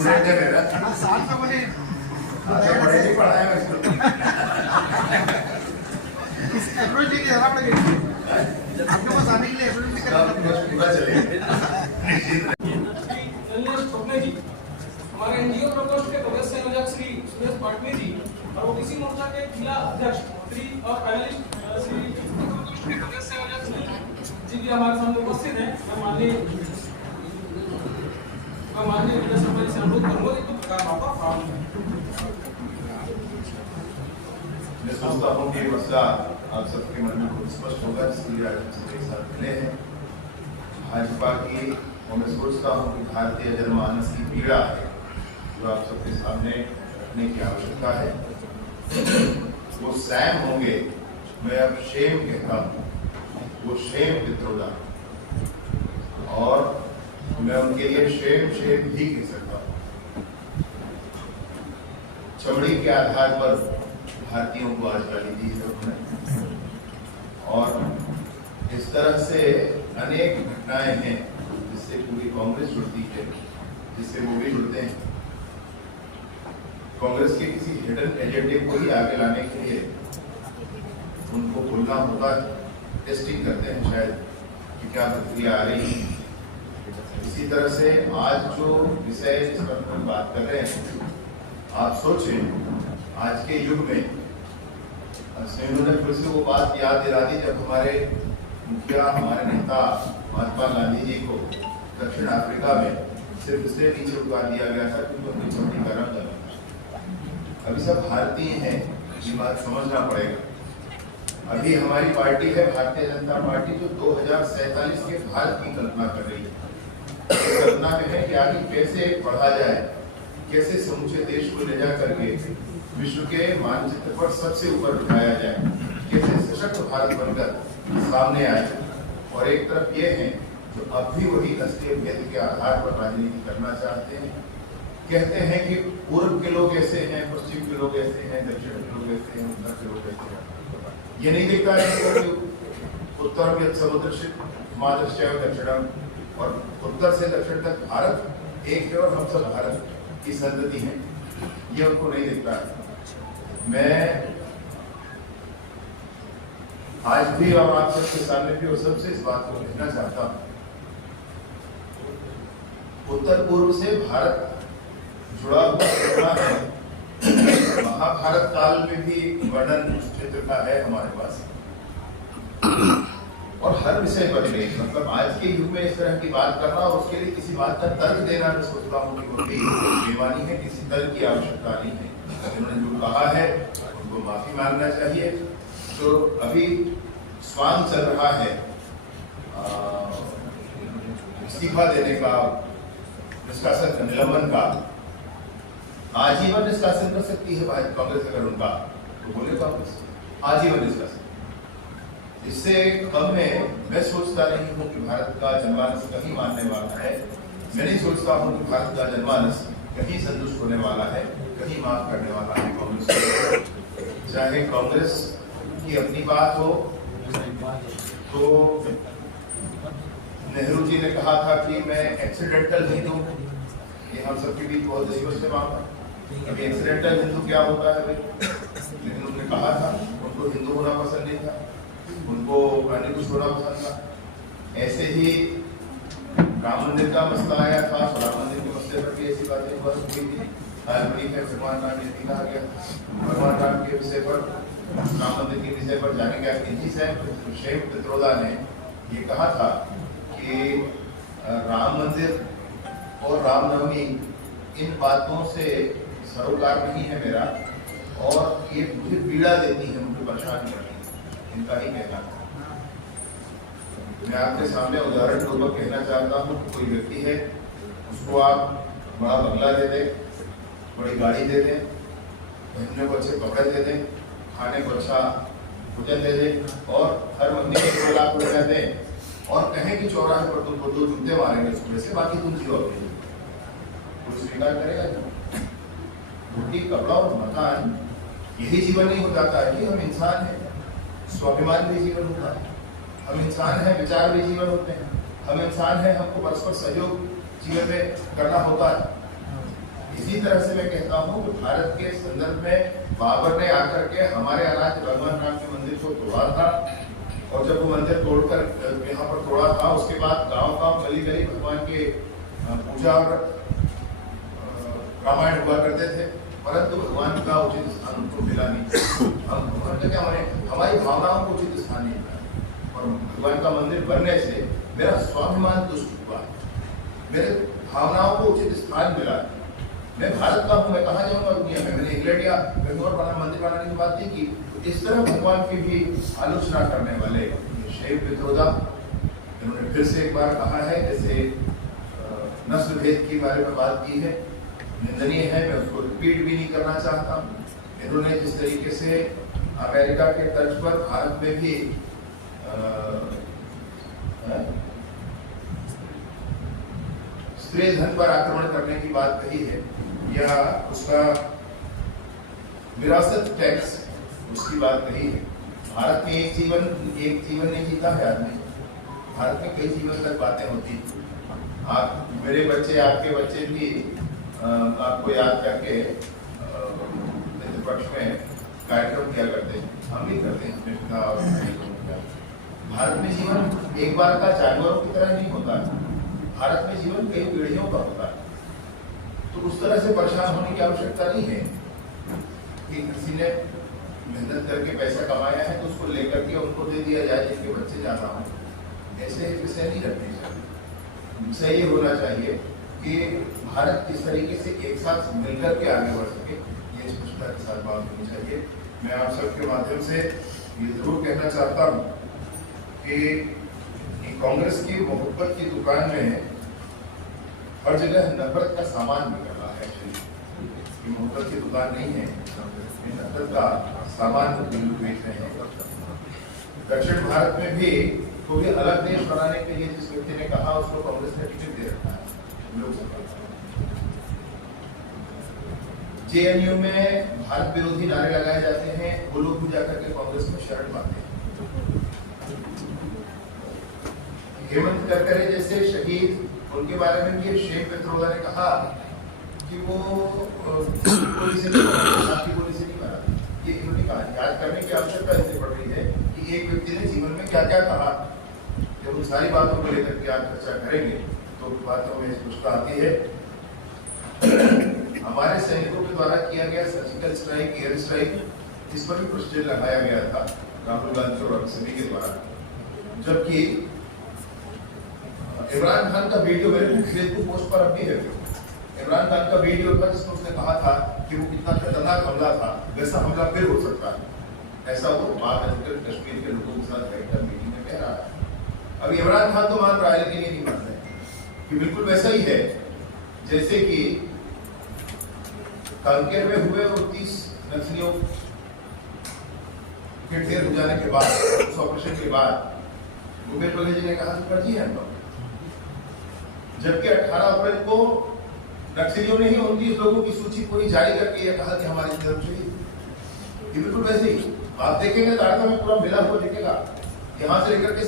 Student है मेरा। साथ में बोले पढ़े नहीं पढ़ा है मैं इसको। इस अप्रोच लेके जाना पड़ेगा आपके पास आने के लिए अप्रोच लेकर पूरा चलेगा। हमारे एनजीओ प्रकोष्ठ के प्रदेश संयोजक श्री सुरेश पाटनी जी और ओबीसी मोर्चा के जिला अध्यक्ष श्री और पैनलिस्ट श्री प्रदेश संयोजक जी भी हमारे सामने उपस्थित हैं। मैं माननीय विदेश मंत्री से अनुरोध करूंगा कि कुछ प्रकार आपका फॉर्म है। मैं सोचता हूँ कि मसला आप सबके मन में बहुत स्पष्ट होगा, इसलिए आज हम सबके साथ मिले हैं। भाजपा की और मैं सोचता हूँ कि भारतीय जनमानस की पीड़ा है जो आप सबके सामने रखने की आवश्यकता है। वो सैम होंगे, मैं अब शेम कहता हूँ, वो शेम पित्रोदा, और मैं उनके लिए शेम भी कह सकता हूँ। चमड़ी के आधार पर भारतीयों को आज गाली दी है उन्होंने, और इस तरह से अनेक घटनाएं हैं जिससे पूरी कांग्रेस जुड़ती है, जिससे वो भी जुड़ते हैं। कांग्रेस के किसी हिडन एजेंडे को ही आगे लाने के लिए उनको बोलना होता है, टेस्टिंग करते हैं शायद कि क्या प्रक्रिया आ रही है। इसी तरह से आज जो विषय जिस पर हम बात कर रहे हैं, आप सोचें आज के युग में उन्होंने फिर से वो बात याद दिला दी जब हमारे मुखिया, हमारे नेता महात्मा गांधी जी को दक्षिण अफ्रीका में सिर्फ इसलिए नीचे उतार दिया गया था क्योंकि उनकी चमड़ी का रंग अलग। अभी सब भारतीय हैं, ये बात समझना पड़ेगा। अभी हमारी पार्टी है भारतीय जनता पार्टी, जो 2047 के भारत की कल्पना कर रही है। कल्पना में है कि आगे कैसे बढ़ा जाए, कैसे समूचे देश को ले जा करके विश्व के मानचित्र पर सबसे ऊपर उठाया जाए, कैसे सशक्त भारत बनकर सामने आए। और एक तरफ ये है जो अब भी वही राष्ट्रीय भेद के आधार पर राजनीति करना चाहते हैं। कहते हैं कि पूर्व के लोग ऐसे हैं, पश्चिम के लोग ऐसे हैं, दक्षिण के लोग ऐसे हैं, उत्तर के लोग ऐसे हैं। ये नहीं दिखता है कि उत्तर में समुद्र से हिमालय दक्षिणम और उत्तर से दक्षिण तक भारत एक है और हम सब भारत की संतति हैं, ये उनको नहीं दिखता है। मैं आज भी और आप सबके सामने भी और सबसे इस बात को कहना चाहता हूं, उत्तर पूर्व से भारत जुड़ा हुआ है। महाभारत काल में भी वर्णन क्षेत्र का है हमारे पास, और हर विषय पर नहीं, मतलब आज के युग में इस तरह की बात करना और उसके लिए किसी बात का तर्क देना, मैं सोचता हूँ कि वो भी बेईमानी है, किसी तर्क की आवश्यकता नहीं है। उन्होंने जो कहा है उनको माफी मांगना चाहिए। तो अभी स्वांग चल रहा है इस्तीफा देने का, निष्कासन का, निलंबन का। आजीवन निष्कासन कर सकती है कांग्रेस अगर उनका, तो बोले कांग्रेस आजीवन निष्कासन। इससे कम में मैं सोचता नहीं हूँ कि भारत का जनमानस कहीं मानने वाला है। मैं नहीं सोचता हूँ कि भारत का जनमानस कहीं संतुष्ट होने वाला है, कहीं माफ करने वाला है कांग्रेस को। चाहे कांग्रेस की अपनी बात हो, तो नेहरू जी ने कहा था कि मैं एक्सीडेंटल हिंदू, ये हम सबके बीच बहुत स्पष्ट है मामला। अभी एक्सीडेंटल हिंदू क्या होता है भाई, लेकिन उन्होंने कहा था उनको हिंदू होना पसंद नहीं था, उनको अन्य कुछ होना पसंद था। ऐसे ही राम मंदिर का मसला आया था, राम मंदिर के मसले पर भी ऐसी बातें हुई थी। भगवान राम ने कहा गया, भगवान राम के विषय पर, राम मंदिर के विषय पर जाने का शेम पित्रोदा ने ये कहा था कि राम मंदिर और रामनवमी इन बातों से सरोकार नहीं है मेरा, और ये मुझे पीड़ा देती है, मुझे परेशान करती है, इनका ही कहना था। मैं आपके सामने उदाहरण पूर्वक कहना चाहता हूँ कि कोई व्यक्ति है, उसको आप बड़ा बंगला दे दें, बड़ी गाड़ी दे दें, पहनने को अच्छे कपड़े दे दें, खाने को अच्छा भोजन दे दें, और हर महीने में 2 लाख रुपया दें, और कहें कि चौराहे पर तुमको 2 जूते मारेंगे सुबह से, बाकी तुम जियो अपने। कोई स्वीकार करेगा? रोटी, कपड़ा और मकान, यही जीवन नहीं हो जाता है कि हम इंसान हैं। स्वाभिमान भी जीवन होता है, हम इंसान हैं, विचार भी जीवन होते हैं, हम इंसान हैं, हमको परस्पर सहयोग जीवन में करना होता है। इसी तरह से मैं कहता हूँ कि भारत के संदर्भ में बाबर ने आकर के हमारे आराध्य भगवान राम के मंदिर को तोड़ा था, और जब वो मंदिर तोड़कर यहाँ पर तोड़ा था, उसके बाद गांव गली गली भगवान के पूजा और रामायण हुआ करते थे, परंतु भगवान का उचित स्थान उनको मिला नहीं। हम भगवान का क्या माने, हमारी भावनाओं को उचित स्थान नहीं मिला, और भगवान का मंदिर बनने से मेरा स्वाभिमान तुष्ट हुआ, मेरे भावनाओं को उचित स्थान मिला। मैं भारत का हूँ, मैं कहाँ जाऊँगा दुनिया में, मैंने इंग्लैंड या बेंगलोर मंदिर बनाने की बात नहीं की। तो इस तरह भगवान की भी आलोचना करने वाले शैव विद्रोधा, इन्होंने फिर से एक बार कहा है, जैसे नस्ल भेद के बारे में बात की है, निंदनीय है, मैं उसको रिपीट भी नहीं करना चाहता। इन्होंने जिस तरीके से अमेरिका के तर्ज पर भारत में भी स्त्री धन पर आक्रमण करने की बात कही है, या उसका विरासत टैक्स उसकी बात कही है। भारत में एक जीवन नहीं जीता है आदमी, भारत में कई जीवन तक बातें होती हैं। आप, मेरे बच्चे, आपके बच्चे भी आपको याद करके पक्ष में कार्यक्रम किया करते हैं, हम भी करते हैं। भारत में जीवन एक बार का जानवरों की तरह नहीं होता, भारत में जीवन कई पीढ़ियों का होता है। तो उस तरह से परेशान होने की आवश्यकता नहीं है कि किसी ने मेहनत करके पैसा कमाया है तो उसको लेकर के उनको दे दिया जाए जिनके बच्चे ज्यादा हों। ऐसे विषय नहीं रखने चाहिए। विषय ये होना चाहिए कि भारत किस तरीके से एक साथ मिलकर के आगे बढ़ सके, ये स्पष्टता के साथ बात होनी चाहिए। मैं आप सबके माध्यम से ये जरूर कहना चाहता हूँ कि कांग्रेस की मोहब्बत की दुकान में हर जगह नफरत का सामान बिक रहा है। ये मोहब्बत की दुकान नहीं है, नफरत का सामान बेच रहे हैं। दक्षिण भारत में भी कोई अलग देश बनाने के लिए जिस व्यक्ति ने कहा, उसको कांग्रेस ने टिकट दे रखा है लोकसभा। जेएनयू में भारत विरोधी नारे लगाए जाते हैं, वो लोग भी जाकर के कांग्रेस में शरण पाते हैं। हेमंत करकरे जैसे शहीद, उनके बारे में भी शैव विद्रोधा ने कहा कि वो गोली से नहीं मारा। ये इन्होंने कहा, याद करने की आवश्यकता इसलिए पड़ रही है कि एक व्यक्ति ने जीवन में क्या क्या कहा। जब उन सारी बातों को लेकर के आप चर्चा करेंगे तो बातों में स्पष्टता आती है। हमारे सैनिकों के द्वारा किया गया सर्जिकल स्ट्राइक, एयर स्ट्राइक, इस पर भी प्रश्न लगाया गया था राहुल गांधी और सभी के द्वारा। जबकि इमरान खान का वीडियो मेरे फेसबुक पोस्ट पर अब भी है। इमरान खान का वीडियो था जिसमें उसने कहा था कि वो कितना खतरनाक हमला था, वैसा हमला फिर हो सकता है। ऐसा वो बात कश्मीर के लोगों के साथ बैठकर मीटिंग में कह रहा है। अब इमरान खान तो मान रहा है, लेकिन ये नहीं मान रहे कि बिल्कुल वैसा ही है जैसे कि कांकेर में हुए 29 नक्सलियों के ढेर हो जाने के बाद, उस ऑपरेशन के बाद भूपेश बघेल जी ने कहा कि फर्जी है। जबकि 18 अप्रैल को नक्सलियों ने ही 29 लोगों की सूची पूरी जारी करके यह कहा कि हमारी तरफ से ये बिल्कुल वैसे ही आप देखेंगे तारका में पूरा मिला हुआ दिखेगा, यहाँ से लेकर के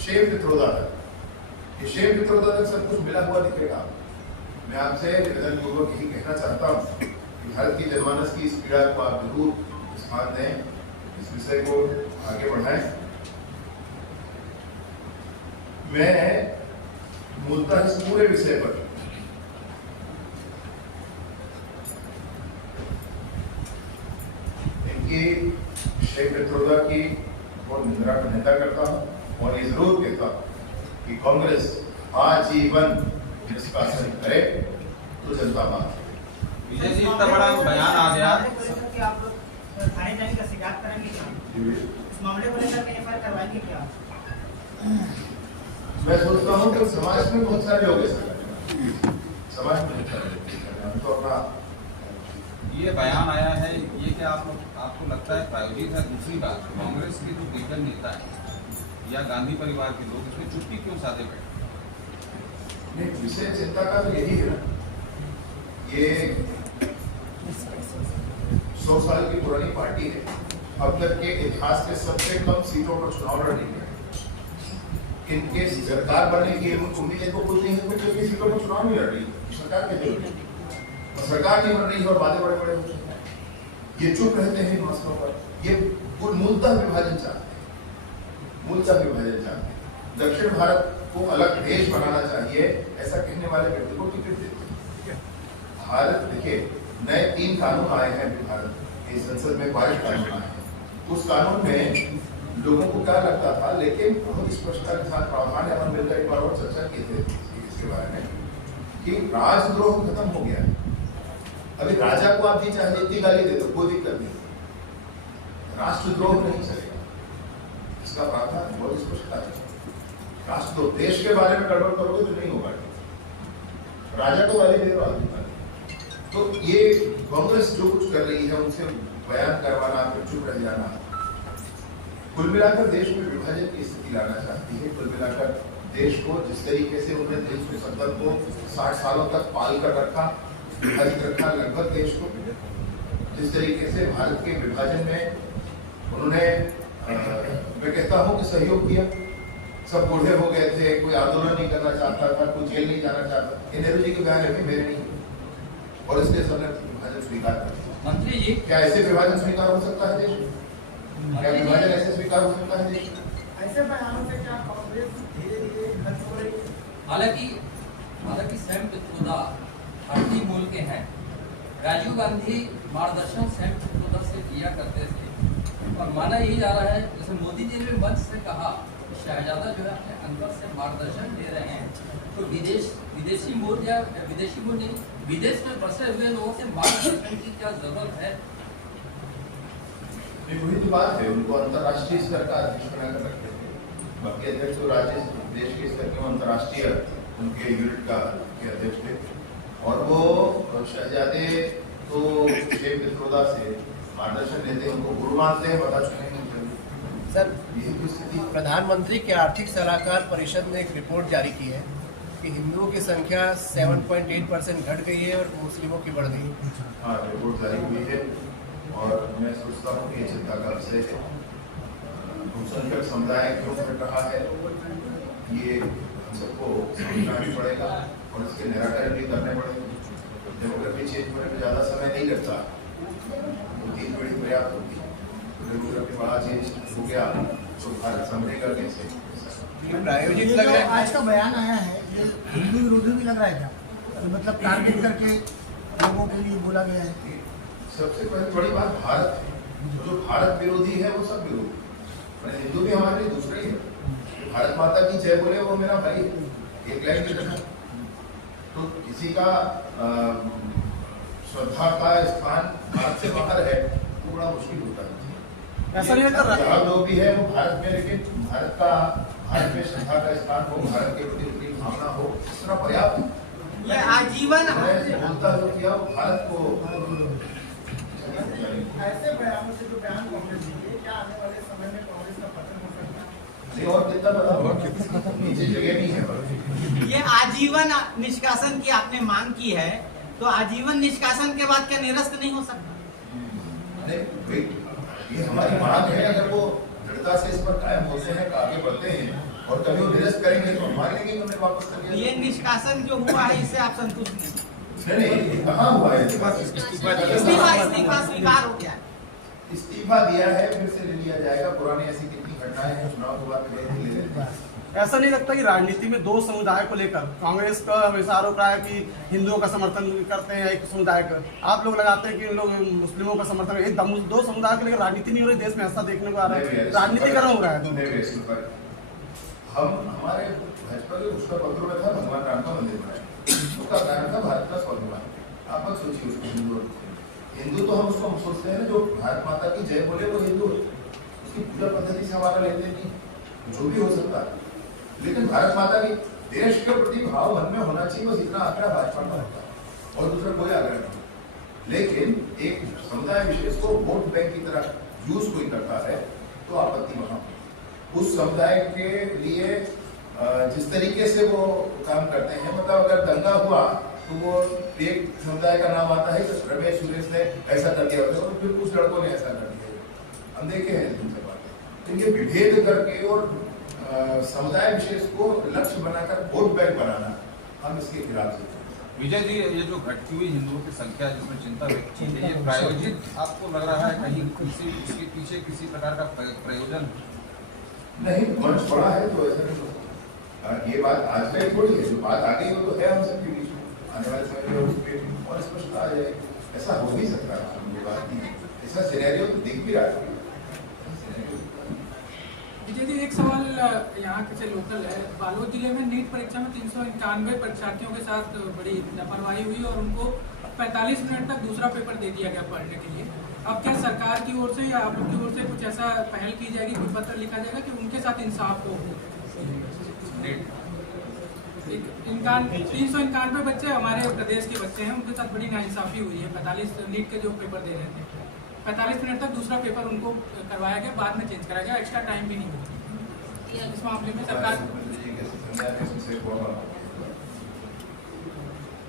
शैव विद्रोधा तक, ये शैव विद्रोधा तक सब कुछ मिला हुआ दिखेगा। मैं आपसे निवेदन पूर्वक यही कहना चाहता हूँ कि भारत की जनमानस की इस पीड़ा को आप जरूर स्थान दें, इस विषय को आगे बढ़ाएं। मैं मूलतः इस पूरे विषय पर इनकी शैव विद्रोधा की और निंदा करता हूं और ये जरूर कहता हूं कि कांग्रेस आजीवन निष्कासन करे तो जनता मान। विजय जी, इतना बड़ा बयान आ गया, आप थाने जाने का शिकायत करेंगे क्या? इस मामले को लेकर एफआईआर करवाएंगे क्या? मैं सोचता हूँ कि समाज में बहुत सारे लोग हैं, समाज में तो अपना ये बयान आया है, ये क्या आपको लगता है प्रायोजित है? दूसरी बात, कांग्रेस के जो दिग्गज नेता है या गांधी परिवार के लोग इसमें चुप्पी क्यों साधे बैठे? नहीं, विषय चिंता का तो यही है ना, ये 100 साल की पुरानी पार्टी है, अब तक के इतिहास के सबसे कम सीटों पर चुनाव लड़ी है। इनके सरकार बनने की उम्मीद को खुद नहीं है, कुछ सीटों पर चुनाव नहीं लड़ रही सरकार के जरूरी। और सरकार नहीं बन रही है और वादे बड़े बड़े हो रहे हैं, ये चुप रहते हैं इन मसलों पर। ये मूलतः विभाजन चाहते हैं, मूलतः विभाजन चाहते हैं। दक्षिण भारत को अलग देश बनाना चाहिए ऐसा कहने वाले व्यक्ति को टिकट देते हैं। भारत देखिए, नए 3 कानून आए हैं भारत की संसद में, 22 कानून आए हैं। उस कानून में लोगों को क्या लगता था, लेकिन बहुत स्पष्टता के साथ प्रावधान अमन मिलकर एक बार और चर्चा की थे इसके बारे में कि राजद्रोह खत्म हो गया है। अभी राजा को आप जी चाहे जितनी गाली दे दो कोई दिक्कत नहीं, राष्ट्रद्रोह नहीं चलेगा। इसका प्रावधान बहुत स्पष्टता है। राष्ट्रद्रोह, देश के बारे में गड़बड़ करोगे तो नहीं होगा। राजा को गाली दे दो, आदमी गाली। तो ये कांग्रेस जो कुछ कर रही है उनसे बयान करवाना, फिर चुप रह जाना, कुल मिलाकर देश में विभाजन की स्थिति लाना चाहती है। कुल मिलाकर देश को जिस तरीके से उन्होंने देश के संदर्भ को 60 सालों तक पाल कर रखा, विभाजित रखा लगभग देश को, जिस तरीके से भारत के विभाजन में उन्होंने मैं कहता हूं कि सहयोग किया। सब बूढ़े हो गए थे, कोई आंदोलन नहीं करना चाहता था, कोई जेल नहीं जाना चाहता। ये नेहरू जी के बयान है, मेरे नहीं, और इसलिए सबने विभाजन स्वीकार कर दिया। मंत्री जी, क्या ऐसे विभाजन स्वीकार हो सकता है देश में? क्या विभाजन ऐसे स्वीकार हो सकता है देश में? ऐसे बयानों से क्या कांग्रेस धीरे-धीरे खत्म हो रही है? हालांकि सैम पित्रोदा भारतीय मूल के हैं। राजीव गांधी मार्गदर्शन सैम पित्रोदा से किया करते थे और माना यही जा रहा है, जैसे मोदी जी ने मंच से कहा शहजादा जो है अपने अंदर से मार्गदर्शन ले रहे हैं, तो विदेशी मूल या विदेशी मूल नहीं, विदेश में बसे हुए लोगों से मार्गदर्शन की क्या जरूरत है? वही तो बात है, उनको अंतर्राष्ट्रीय स्तर का अध्यक्ष बनाकर रखते थे। बाकी अध्यक्ष तो राज्य देश के स्तर के अंतर्राष्ट्रीय उनके यूनिट का के अध्यक्ष थे, और वो शहजादे तो सैम पित्रोदा से मार्गदर्शन लेते हैं, उनको गुरु मानते हैं, बता चुके हैं। सर, प्रधानमंत्री के आर्थिक सलाहकार परिषद ने एक रिपोर्ट जारी की है कि हिंदुओं की संख्या 7.8% घट गई है और मुस्लिमों की बढ़ गई है। हाँ, रिपोर्ट जारी हुई है और मैं सोचता हूँ कि ये चिंता का विषय है। अल्पसंख्यक समुदाय क्यों घट रहा है, ये हम सबको समझना भी पड़ेगा और इसके निराकरण भी करने पड़ेंगे। डेमोग्राफी चेंज होने में ज़्यादा समय नहीं लगता, 2-3 पीढ़ी पर्याप्त होती है। डेमोग्राफी बड़ा चेंज हो गया तो भारत संभलेगा कैसे? प्रायोजित लग जो रहा है। आज का बयान आया है ये हिंदू विरोधी भी लग रहा है क्या? तो मतलब टारगेट करके लोगों के लिए बोला गया है। सबसे पहले बड़ी बात भारत है, तो जो भारत विरोधी है वो सब विरोधी, मैंने हिंदू भी हमारे लिए दूसरा ही है। भारत माता की जय बोले वो मेरा भाई है, एक लाइन की तरह। तो किसी का श्रद्धा का स्थान भारत से बाहर है तो बड़ा मुश्किल होता है। ऐसा नहीं लगता जहाँ लोग भी है वो भारत में, लेकिन भारत में श्रद्धा का स्थान हो, भारत के प्रति उनकी भावना हो, इतना पर्याप्त। ये आजीवन बोलता जो किया वो भारत को ऐसे बयानों से जो बयान कांग्रेस दी है, क्या आने वाले समय में कांग्रेस का पतन हो सकता है? नहीं, और कितना बताओ, नीचे जगह नहीं है। ये आजीवन निष्कासन की आपने मांग की है, तो आजीवन निष्कासन के बाद क्या निरस्त नहीं हो सकता? नहीं, ये हमारी मांग है। अगर वो दृढ़ता से इस पर कायम होते हैं, आगे बढ़ते हैं और कभी वो निरस्त करेंगे तो हम मान लेंगे कि उन्हें वापस कर दिया। ये निष्कासन जो हुआ है इससे आप संतुष्ट नहीं? कहाँ हुआ है? इस्तीफा स्वीकार हो गया है। इस्तीफा दिया है, फिर से ले लिया जाएगा। पुरानी ऐसी कितनी घटनाएं हैं, चुनाव के बाद ले लेते हैं। ऐसा नहीं लगता कि राजनीति में दो समुदाय को लेकर कांग्रेस का हमेशा आरोप रहा है कि हिंदुओं का समर्थन करते हैं एक समुदाय का, आप लोग लगाते हैं कि इन लोग मुस्लिमों का समर्थन, एक दो समुदाय को लेकर राजनीति नहीं हो रही देश में, ऐसा देखने को आ रहा है, राजनीतिकरण हो रहा है। हम हमारे भाजपा के उसका पत्र में था भगवान राम का मंदिर बनाया, उसका कारण था भारत का स्वाभिमान। आप मत सोचिए उसको हिंदू तो हम उसको सोचते हैं जो भारत माता की जय बोले वो हिंदू है, उसकी पूजा पद्धति से हमारा लेन देन नहीं, जो भी हो सकता है, लेकिन भारत माता की देश के प्रति भाव मन में होना चाहिए, बस इतना आग्रह भाजपा का होता है और दूसरा कोई आग्रह नहीं। लेकिन एक समुदाय विशेष को वोट बैंक की तरह यूज कोई करता है तो आपत्ति वहां, उस समुदाय के लिए जिस तरीके से वो काम करते हैं, मतलब अगर दंगा हुआ तो वो एक समुदाय का नाम आता है, तो रमेश सुरेश ने ऐसा कर दिया और फिर कुछ लड़कों ने ऐसा कर दिया, हम देखे हैं तुमसे बातें। तो ये विभेद करके और समुदाय विशेष को लक्ष्य बनाकर वोट बैंक बनाना, हम इसके खिलाफ हैं। विजय जी, ये जो घटती हुई हिंदुओं की संख्या जिसमें चिंता व्यक्त की है, ये प्रायोजित आपको लग रहा है कहीं किसी इसके पीछे किसी प्रकार का प्रयोजन? नहीं, मंच बड़ा है तो ऐसा नहीं होता। ये बात आज का ही थोड़ी है, जो बात आ गई वो तो है हम सबके बीच में, आने वाले समय में उस पर और स्पष्टता आ जाएगी। ऐसा हो नहीं सकता, ये बात नहीं है, ऐसा सिनेरियो तो दिख भी रहा है। विजय जी, एक सवाल यहाँ के से लोकल है। बालोद जिले में नीट परीक्षा में 391 परीक्षार्थियों के साथ बड़ी लापरवाही हुई और उनको 45 मिनट तक दूसरा पेपर दे दिया गया पढ़ने के लिए। अब क्या सरकार की ओर से या आप लोग की ओर से कुछ ऐसा पहल की जाएगी, कोई पत्र लिखा जाएगा कि उनके साथ इंसाफ हो? 391 बच्चे हमारे प्रदेश के बच्चे हैं, उनके साथ बड़ी नाइंसाफी हुई है। 45 नीट के जो पेपर दे रहे थे, 45 मिनट तक दूसरा पेपर उनको करवाया गया, बाद में चेंज कराया गया, एक्स्ट्रा टाइम भी नहीं मिला। इस मामले में सरकार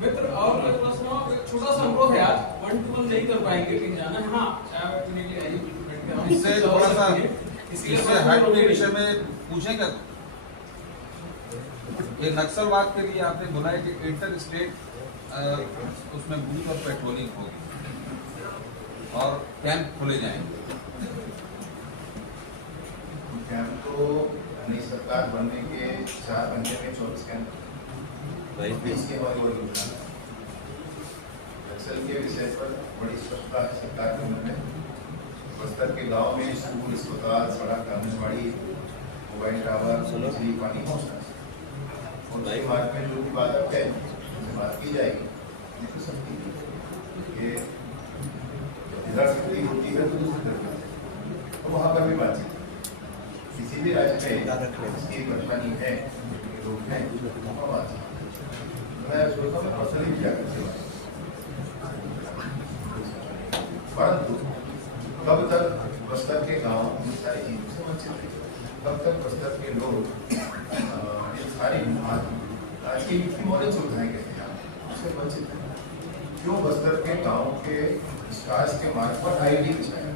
मित्र और प्रश्न, एक छोटा सा अनुरोध है, आज 1 to 1 नहीं कर पाएंगे, लेकिन जाना है। हाँ, चाय पीने के लिए आइए, बिल्कुल बैठ के इससे थोड़ा सा इससे हट के विषय में पूछेंगे। ये नक्सलवाद के लिए आपने बोला है कि इंटर स्टेट उसमें बूथ और पेट्रोलिंग होगी और कैंप खोले जाएंगे। कैंप तो नई सरकार बनने के 4 घंटे में 24 कैंप, 20 के हमारी और योजना नक्सल के विषय पर बड़ी स्पष्टता है सरकार के मन में। बस्तर के गांव में स्कूल, अस्पताल, सड़क, आंगनबाड़ी, मोबाइल टावर, बिजली, पानी पहुंचना और उसके बाद में जो भी बात है उससे बात की जाएगी। नहीं तो सबकी ये इधर से होती है तो दूसरी तरफ तो वहाँ पर भी बातचीत किसी भी राज्य में इसकी परेशानी है, लोग हैं, वहाँ बातचीत मैं सोचता हूँ पर्सनली क्या करते हैं, परंतु कब तक बस्तर के गांव इन सारी चीजों से वंचित है, कब तक बस्तर के लोग इन सारी आज की मौलिक सुविधाएं कहते हैं उससे वंचित है। क्यों बस्तर के गांव के विकास के मार्ग पर आईडी बिछाया